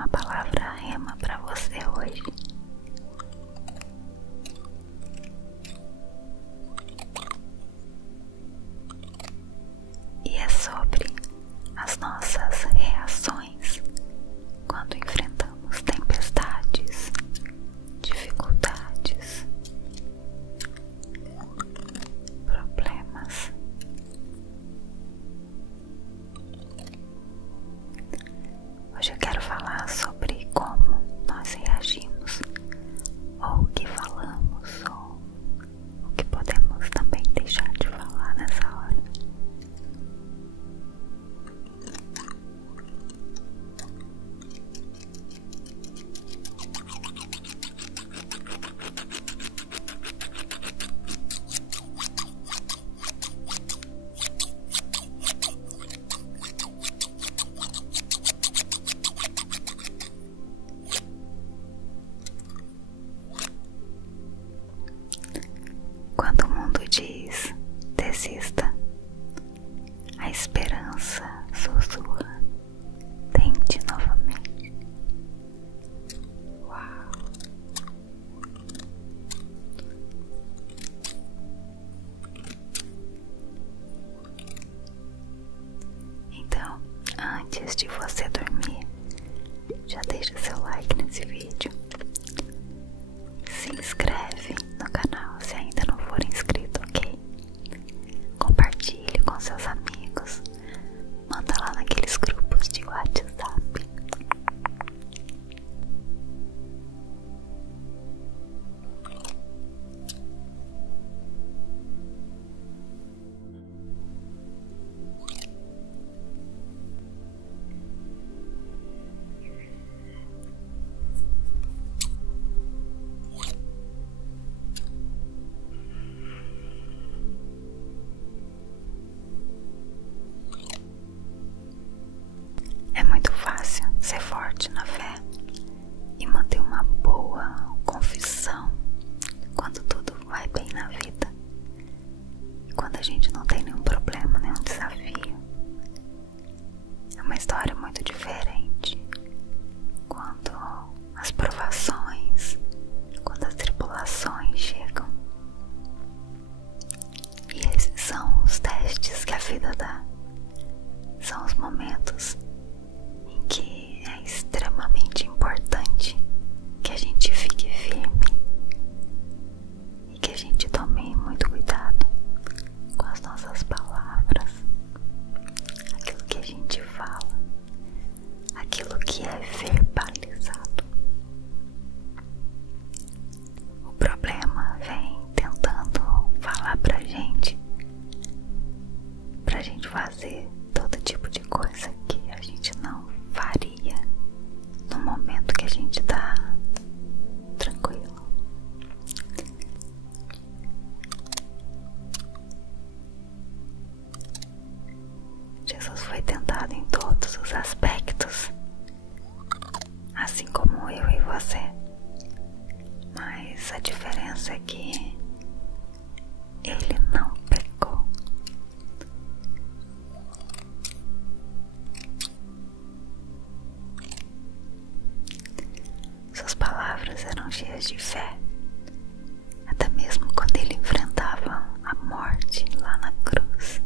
uma palavra rema para você hoje. E é sobre as nossas reações quando enfrentamos tempestades, dificuldades, problemas. Hoje eu quero falar sobre como nós reagimos, ou o que falamos, ou o que podemos também deixar de falar nessa hora. Quando o mundo diz desista, a esperança sussurra: tente novamente. Uau! Então, antes de você dormir, já deixa seu like nesse vídeo. Se inscreve no canal se ainda não for inscrito, ok? Compartilhe com seus amigos. Manda lá naqueles grupos de WhatsApp. É muito fácil ser forte na fé e manter uma boa confissão quando tudo vai bem na vida e quando a gente não tem nenhum problema, nenhum desafio. É uma história muito diferente quando as provações, quando as tribulações chegam. E esses são os testes que a vida dá. São os momentos em que é extremamente importante que a gente fique firme e que a gente tome muito cuidado com as nossas palavras, aquilo que a gente fala, aquilo que é verbalizado. O problema vem tentando falar pra gente fazer todo tipo de coisa que a gente não faria no momento que a gente tá tranquilo. Jesus foi tentado em todos os aspectos, assim como eu e você, mas a diferença é que ele não pecou. Suas palavras eram cheias de fé, até mesmo quando ele enfrentava a morte lá na cruz.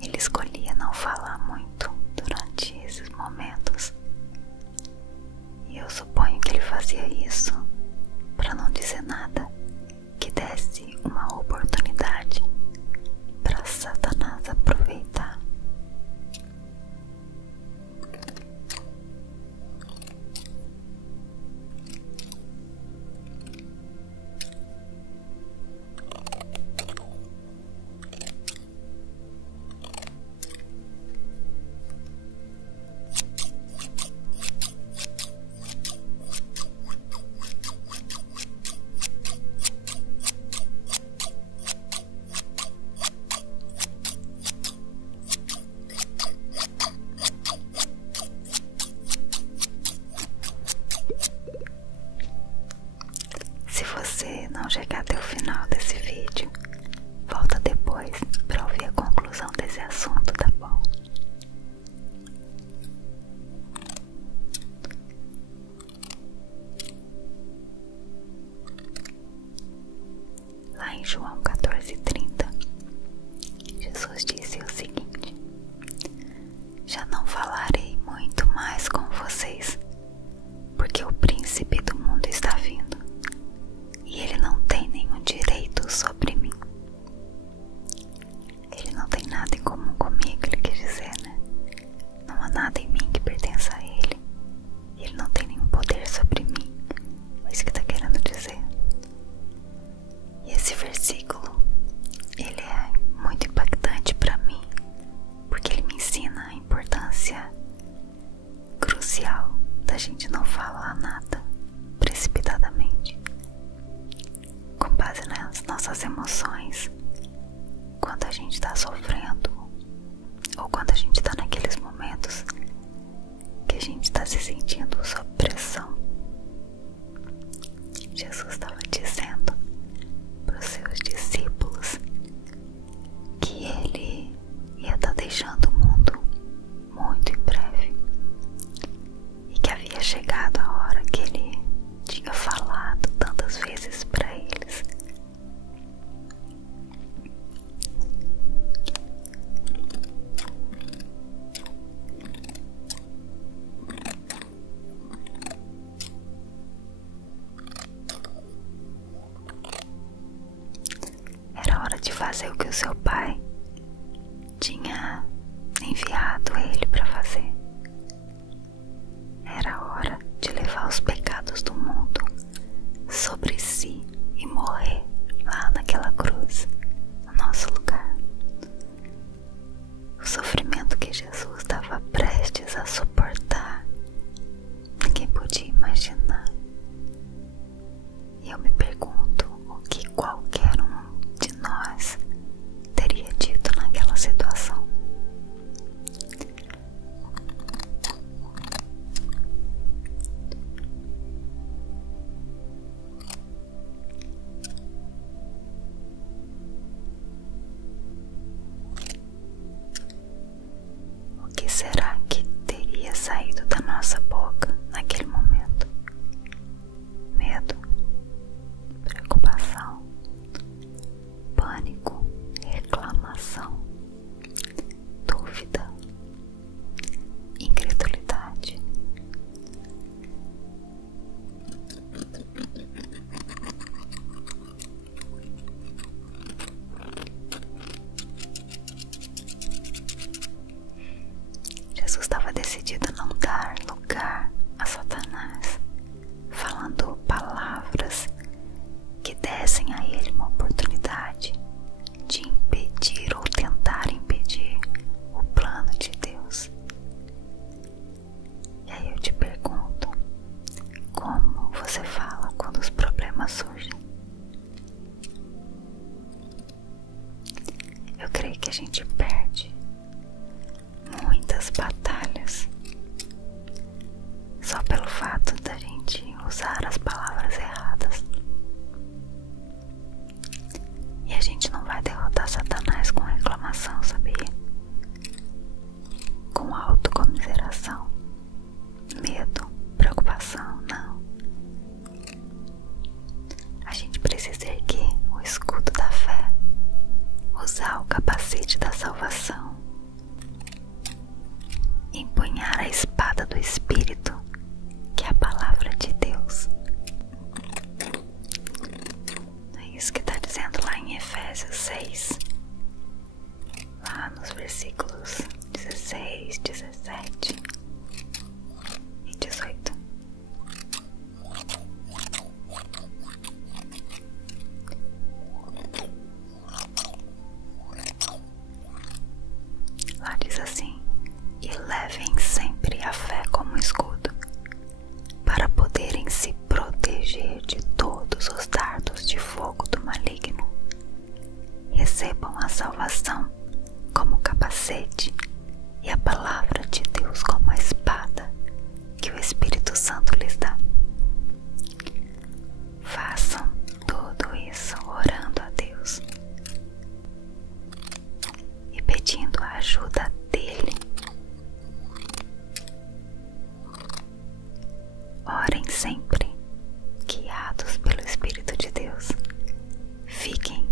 Ele escolhia não falar muito durante esses momentos, e eu suponho que ele fazia isso para não dizer nada que desse uma oportunidade para Satanás aproveitar. João 14:30, Jesus disse o seguinte: já não falarei muito mais com vocês, porque o príncipe do mundo está vindo, e ele não tem nenhum direito sobre mim. Ele não tem nada em comum comigo, ele quer dizer, né? Não há nada em mim que pertença a ele, e ele não tem nenhum poder sobre mim. É isso que está querendo dizer. E esse versículo, ele é muito impactante para mim, porque ele me ensina a importância crucial da gente não falar nada precipitadamente, com base nas nossas emoções, quando a gente está sofrendo, ou quando a gente está naqueles momentos que a gente está se sentindo sob pressão. Jesus estava dizendo para os seus discípulos que ele ia estar deixando o mundo muito em breve, e que havia chegado a hora que ele tinha falado tantas vezes para eles. Era hora de fazer o que o seu pai tinha enviado ele para fazer. Era hora de levar os pecados do mundo sobre si e morrer lá naquela cruz, no nosso lugar. O sofrimento que Jesus estava prestes a suportar, ninguém podia imaginar. E eu me pergunto o que qualquer um de nós teria dito naquela situação. O que será que teria saído da nossa boca naquele momento? Medo, preocupação, pânico, reclamação, dúvida, incredulidade. Jesus estava decidido a não dar lugar a Satanás, falando palavras que dessem a ele uma oportunidade de impedir ou tentar impedir o plano de Deus. E aí eu te pergunto, como você fala quando os problemas surgem? Eu creio que a gente perde muitas batalhas só pelo fato da gente usar as palavras erradas. E a gente não vai derrotar Satanás com reclamação, sabia? Com autocomiseração, medo, preocupação, não. A gente precisa erguer o escudo da fé, usar o capacete da salvação, empunhar a espada do Espírito, que é a palavra de Deus. É isso que está dizendo lá em Efésios 6, lá nos versículos 16, 17 e 18. Lá diz assim: e levem sempre a fé como escudo, para poderem se proteger de todos os dardos de fogo do maligno. Recebam a salvação como capacete e a palavra de Deus como a espada que o Espírito Santo lhes dá. Façam tudo isso orando a Deus e pedindo a ajuda dele. Orem sempre, guiados pelo Espírito de Deus. Fiquem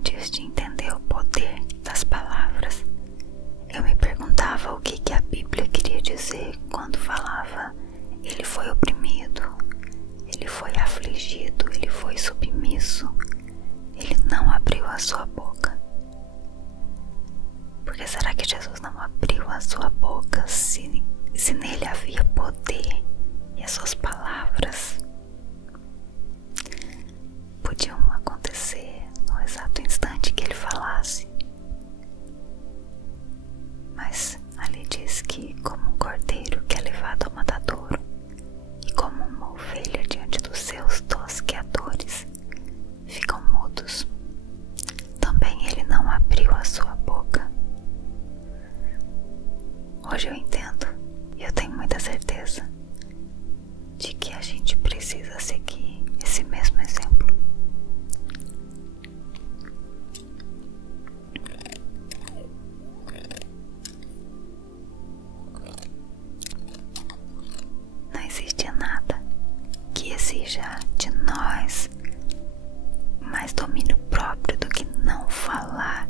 antes de entender o poder das palavras, eu me perguntava o que a Bíblia queria dizer quando falava: ele foi oprimido, ele foi afligido, ele foi submisso, ele não abriu a sua boca. Porque será que Jesus não abriu a sua boca se nele havia poder e as suas palavras podiam acontecer no exato instante que ele falasse? Mas ali diz que, como um cordeiro que é levado ao matadouro, e como uma ovelha diante dos seus tosqueadores, ficam mudos, também ele não abriu a sua boca. Hoje eu entendo, e eu tenho muita certeza de que a gente precisa seguir esse mesmo exemplo. Não existe nada que exija de nós mais domínio próprio do que não falar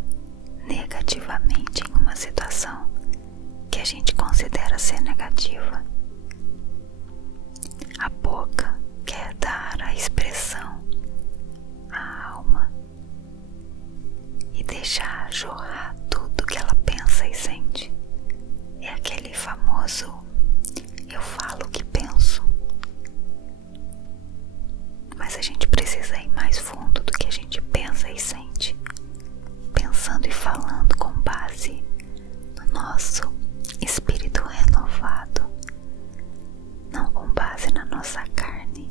negativamente em uma situação que a gente considera ser negativa. A boca quer dar a expressão, a alma, e deixar jorrar tudo que ela pensa e sente. É aquele famoso eu falo o que penso. Mas a gente precisa ir mais fundo do que a gente pensa e sente, pensando e falando com base no nosso espírito renovado, não com base na nossa carne,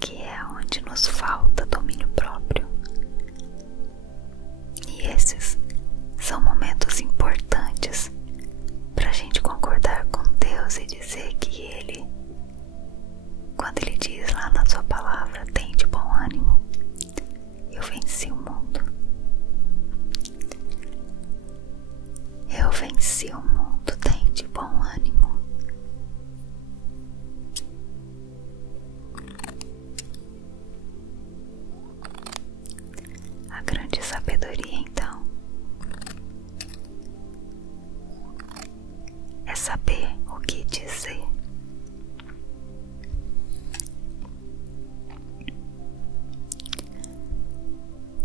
que é onde nos falta domínio próprio. E esses são momentos importantes para a gente concordar com Deus e dizer que Ele, quando Ele diz lá na sua palavra: tem de bom ânimo, eu venci o mundo. Eu venci o mundo, tem de bom ânimo. A grande sabedoria, então, é saber o que dizer.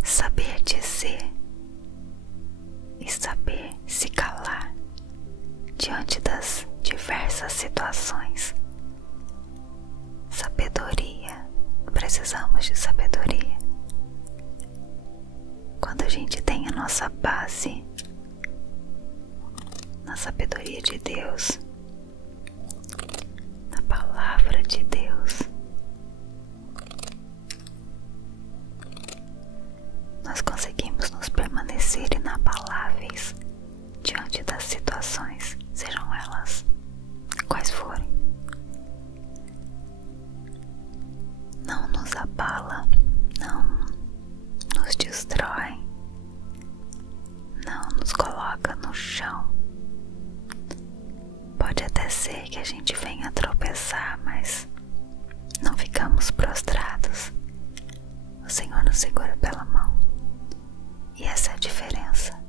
Saber dizer e saber se calar diante das diversas situações. Sabedoria, precisamos de sabedoria. Quando a gente tem a nossa base na sabedoria de Deus, na palavra de Deus, nós conseguimos nos permanecer inabaláveis diante das situações, sejam elas quais forem. Não nos abala, não nos destrói, não nos coloca no chão. Pode até ser que a gente venha tropeçar, mas não ficamos prostrados. O Senhor nos segura pela mão. E essa é a diferença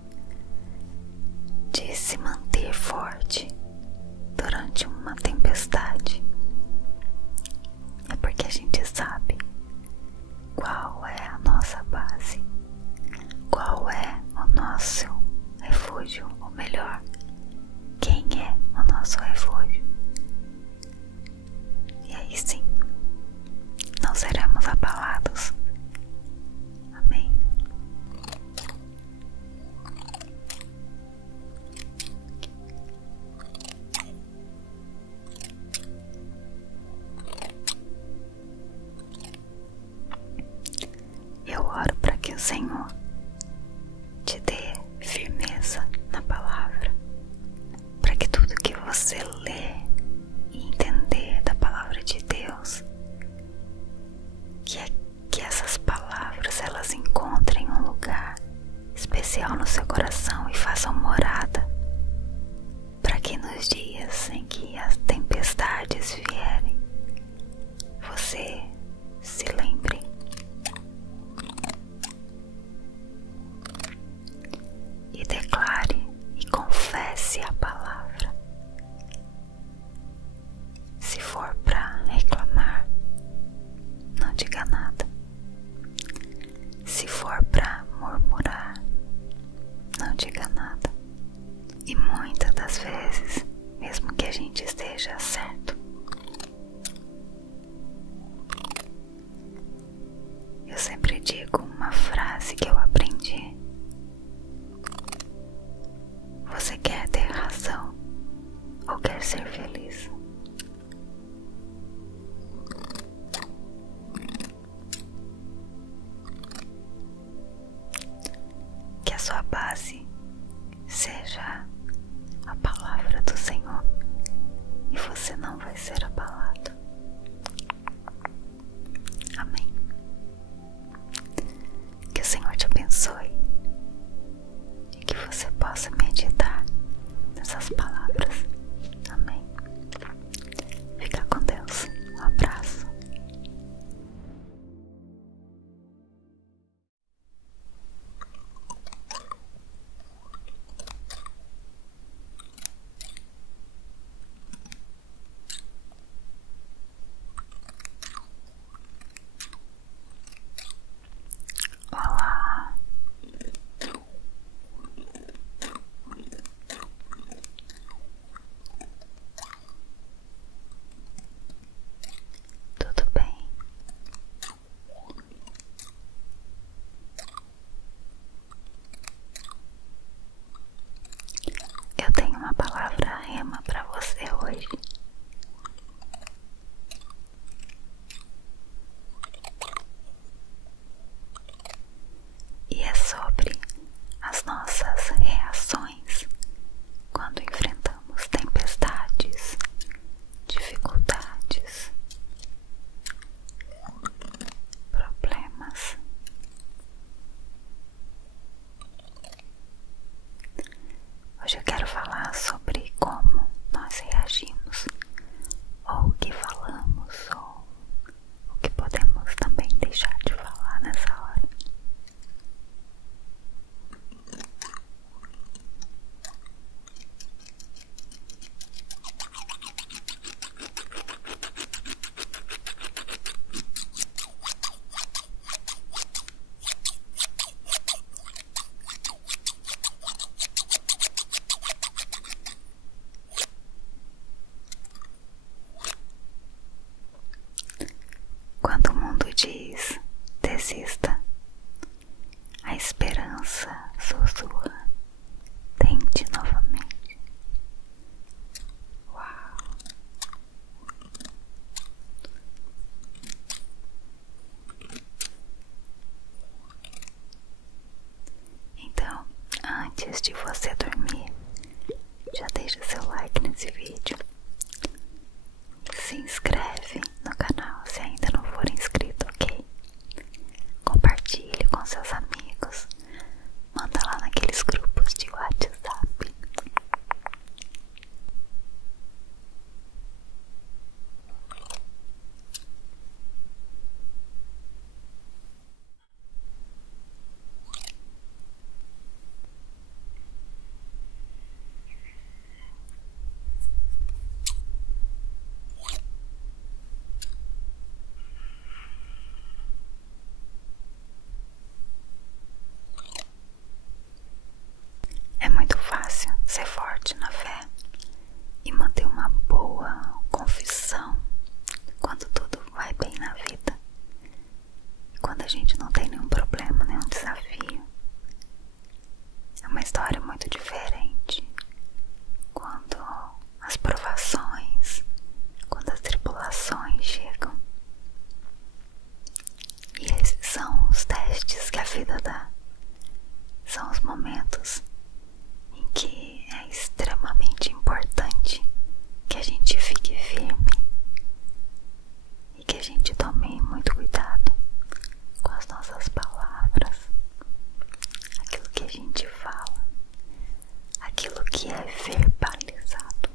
de se manter forte durante uma tempestade. É porque a gente sabe qual é a nossa base, qual é o nosso refúgio, ou melhor, quem é o nosso refúgio. E aí sim, não seremos abalados. Amém. Eu oro para que o Senhor te dê firmeza na palavra, para que tudo que você lê e entender da palavra de Deus, que essas palavras elas encontrem um lugar especial no seu coração e façam morada, para que nos dias em que as tempestades vierem, você se lembre esteja certo. Eu sempre digo uma frase que eu aprendi: você quer ter razão ou quer ser feliz? Que a sua base seja a palavra do Senhor e você não vai ser abalado. Amém. Que o Senhor te abençoe e que você possa meditar nessas palavras. Amém. Fica com Deus. Um abraço. Olá. Tudo bem? Eu tenho uma palavra rema para você hoje. E é sobre as nossas reações quando enfrentamos tempestades, dificuldades, problemas. Hoje eu quero falar sobre como nós reagimos, ou o que falamos, ou o que podemos também deixar de falar nessa hora. Quando o mundo diz desista, a esperança sussurra: tente novamente. Uau! Então, antes de você dormir, já deixa seu like nesse vídeo. Se inscreve no canal se ainda não for inscrito, ok? Compartilhe com seus amigos. Manda lá naqueles grupos de WhatsApp. É muito fácil ser forte na fé e manter uma boa confissão quando tudo vai bem na vida. E quando a gente não tem nenhum problema, nenhum desafio. É uma história muito diferente quando as provações, quando as tribulações chegam. E esses são os testes que a vida dá. São os momentos em que é extremamente importante que a gente fique firme e que a gente tome muito cuidado com as nossas palavras, aquilo que a gente fala, aquilo que é verbalizado.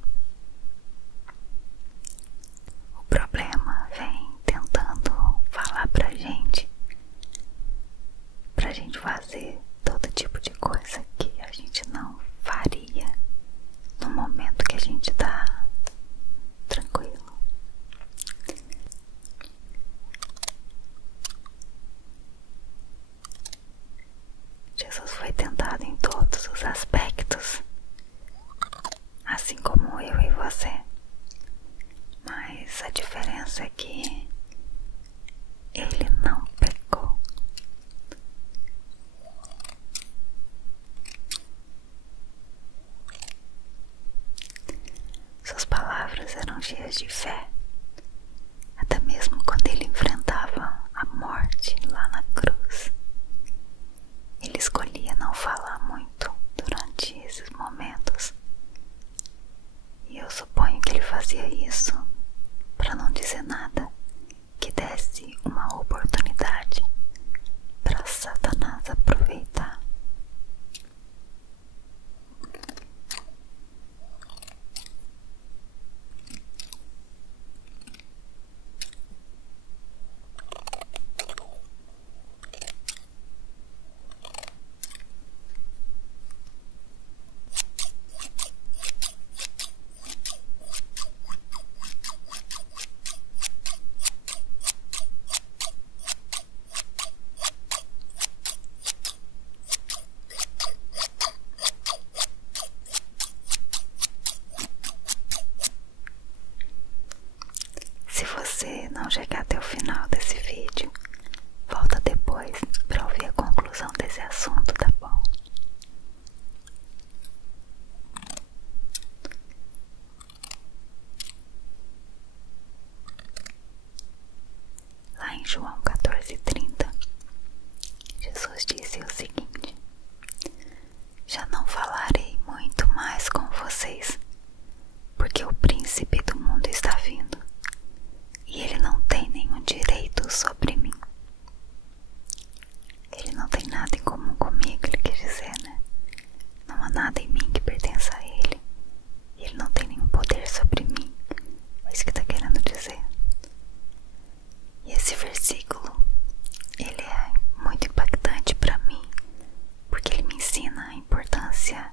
O problema vem tentando falar pra gente fazer todo tipo de coisa que a gente não faria no momento que a gente tá tranquilo. Jesus foi tentado em todos os aspectos, assim como eu e você. cheias de fé, até mesmo quando ele enfrentava a morte lá na cruz. Ele escolhia não falar muito durante esses momentos, e eu suponho que ele fazia isso para não dizer nada que desse uma oportunidade para Satanás aproveitar. Se você não chegar até o final desse vídeo, volta depois para ouvir a conclusão desse assunto, tá bom? Lá em João 14:30, Jesus disse o seguinte: já não falarei muito mais com vocês, porque o príncipe do mundo está vindo, e ele não tem nenhum direito sobre mim. Ele não tem nada em comum comigo, ele quer dizer, né? Não há nada em mim que pertença a ele, e ele não tem nenhum poder sobre mim. É isso que está querendo dizer. E esse versículo, ele é muito impactante para mim, porque ele me ensina a importância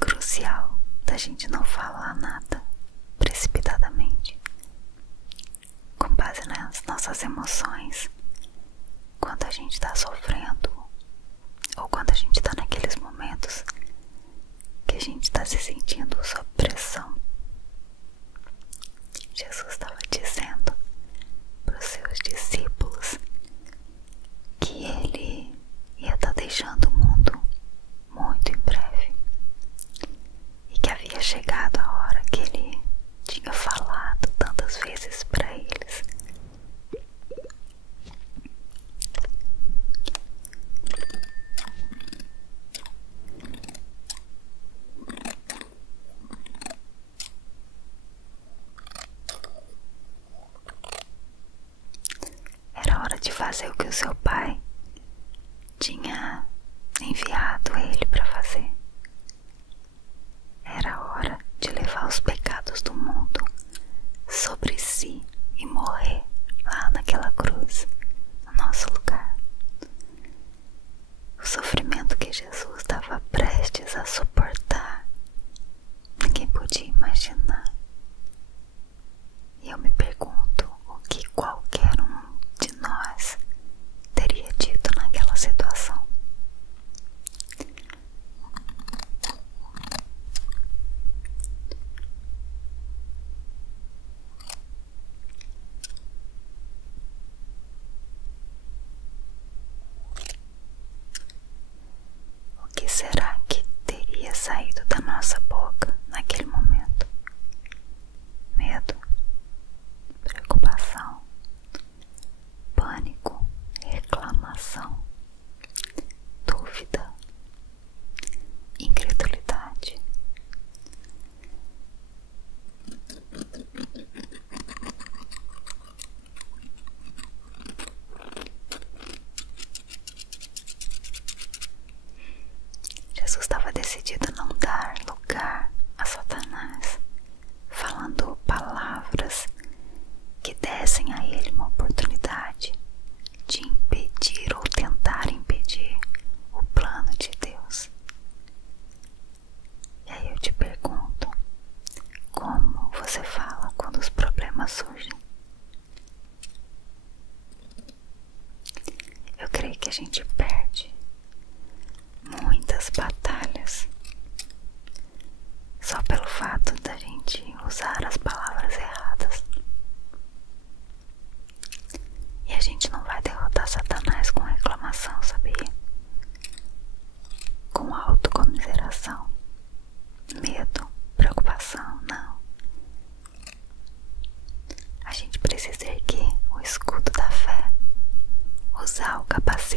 crucial da gente não falar nada precipitadamente, com base nas nossas emoções, quando a gente está sofrendo, ou quando a gente está naqueles momentos que a gente está se sentindo sob pressão. Jesus estava dizendo para os seus discípulos que ele ia estar deixando o mundo muito em breve, e que havia chegado a hora que ele tinha falado tantas vezes para eles. Era hora de fazer o que o seu pai tinha enviado ele para fazer. Era hora de levar os pecados do mundo sobre si e morrer lá naquela cruz, no nosso lugar. O sofrimento que Jesus estava prestes a suportar, ninguém podia imaginar. E eu me pergunto o que qualquer um de nós teria dito naquela situação. O que será que teria saído da nossa boca naquele momento? Medo, preocupação, pânico, reclamação, dúvida, incredulidade. Jesus estava decidido a não dar lugar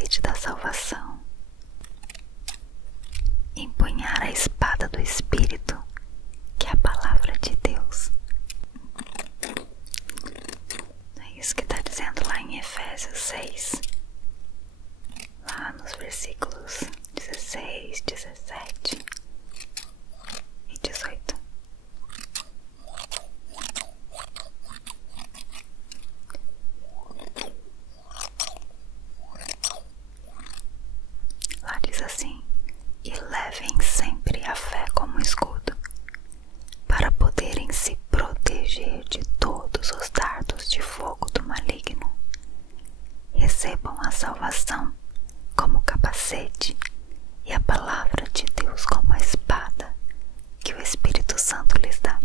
capacete da salvação, empunhar a espada do Espírito, que é a palavra de Deus. É isso que está dizendo lá em Efésios 6, lá nos versículos 16, 17 e 18. Lá diz assim: e levem sempre a fé como escudo, para poderem se proteger de todos os dardos de fogo do maligno. Recebam a salvação como capacete e a palavra de Deus como a espada que o Espírito Santo lhes dá.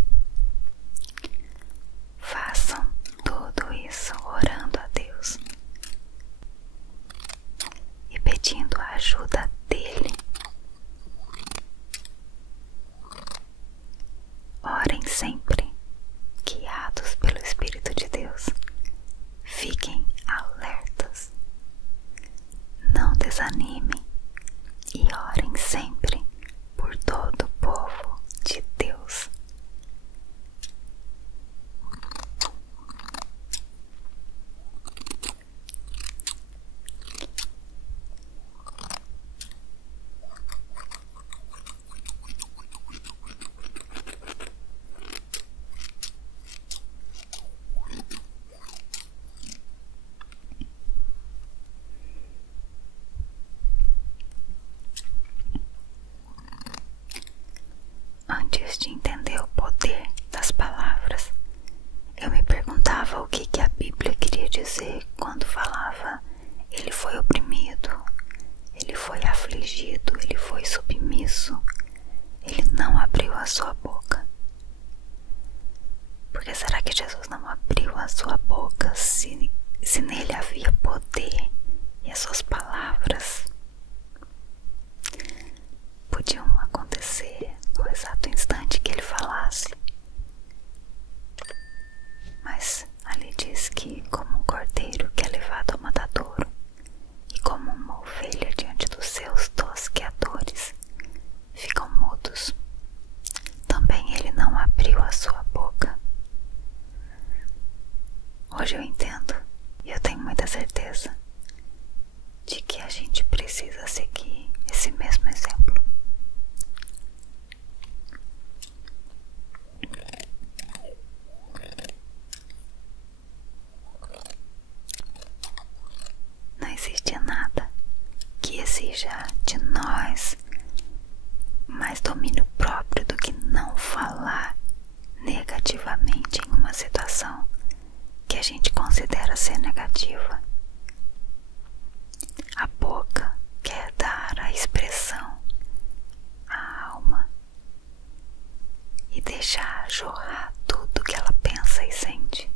Façam tudo isso orando a Deus e pedindo a ajuda dele. Orem sempre, guiados pelo Espírito de Deus. Fiquem alertas. Não desanimem e orem sempre por todo o povo de Deus. Antes de entender o poder das palavras, eu me perguntava o que a Bíblia queria dizer quando falava: ele foi oprimido, ele foi afligido, ele foi submisso, ele não abriu a sua boca. Porque será que Jesus não abriu a sua boca se nele havia poder e as suas palavras podiam acontecer no exato instante que ele falasse? Mas ali diz que, como um cordeiro que é levado ao matadouro, e como uma ovelha diante dos seus tosqueadores, ficam mudos, também ele não abriu a sua boca. Hoje eu entendo, e eu tenho muita certeza de que a gente precisa seguir esse mesmo exemplo. Não existe nada que exija de nós mais domínio próprio do que não falar negativamente em uma situação que a gente considera ser negativa. A boca quer dar a expressão, a alma, e deixar jorrar tudo que ela pensa e sente.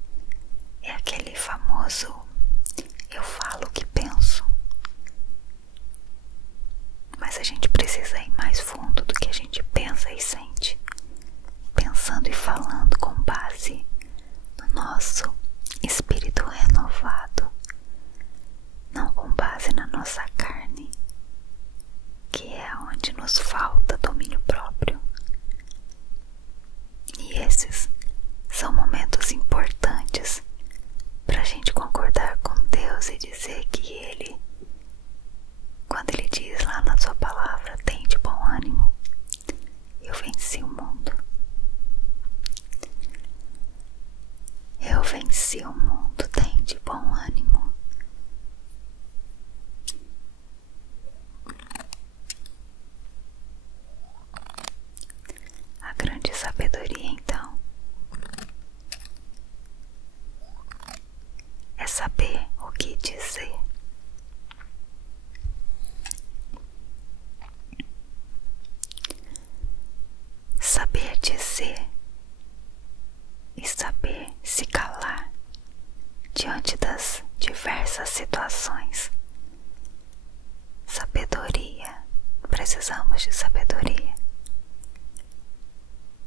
É aquele famoso eu falo o que penso. Mas a gente precisa ir mais fundo do que a gente pensa e sente, pensando e falando com base no nosso espírito renovado, não com base na nossa carne, que é onde nos falta domínio próprio. E esses são momentos importantes para a gente concordar com Deus e dizer que Ele, quando Ele diz lá na sua palavra: tem de bom ânimo, eu venci o mundo. Eu venci o mundo, tem de bom ânimo. A grande sabedoria, então, é saber o que dizer. Saber dizer e saber se calar diante das diversas situações. Sabedoria, precisamos de sabedoria.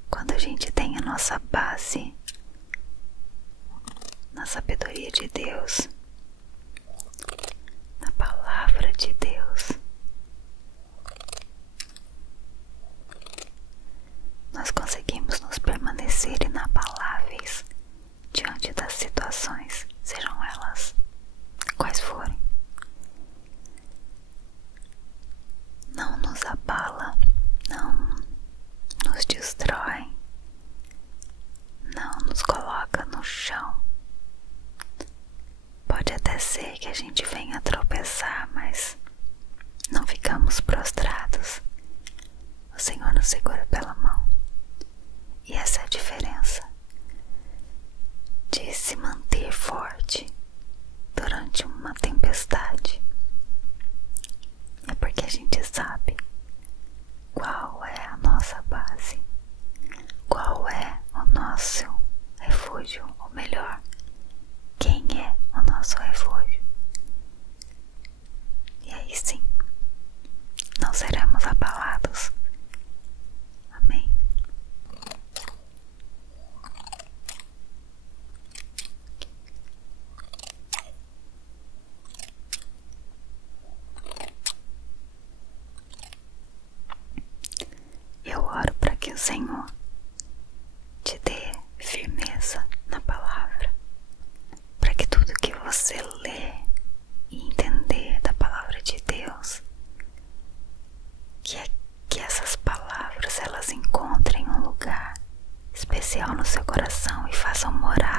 Quando a gente tem a nossa base na sabedoria de Deus, na palavra palavra de Deus. Nós conseguimos nos permanecer inabaláveis diante das situações, sejam elas quais forem. Não nos abala, não nos destrói, não nos coloca no chão. Pode até ser que a gente venha tropeçar, mas não ficamos prostrados. O Senhor nos segura pela mão. E essa é a diferença de se manter forte durante uma tempestade. É porque a gente sabe qual é a nossa base, qual é o nosso refúgio, ou melhor, quem é o nosso refúgio. E aí sim, não seremos abalados. Amém. Eu oro para que o Senhor te dê firmeza na palavra, para que tudo que você lê e entender da palavra de Deus, que essas palavras elas encontrem um lugar especial no seu coração e façam morada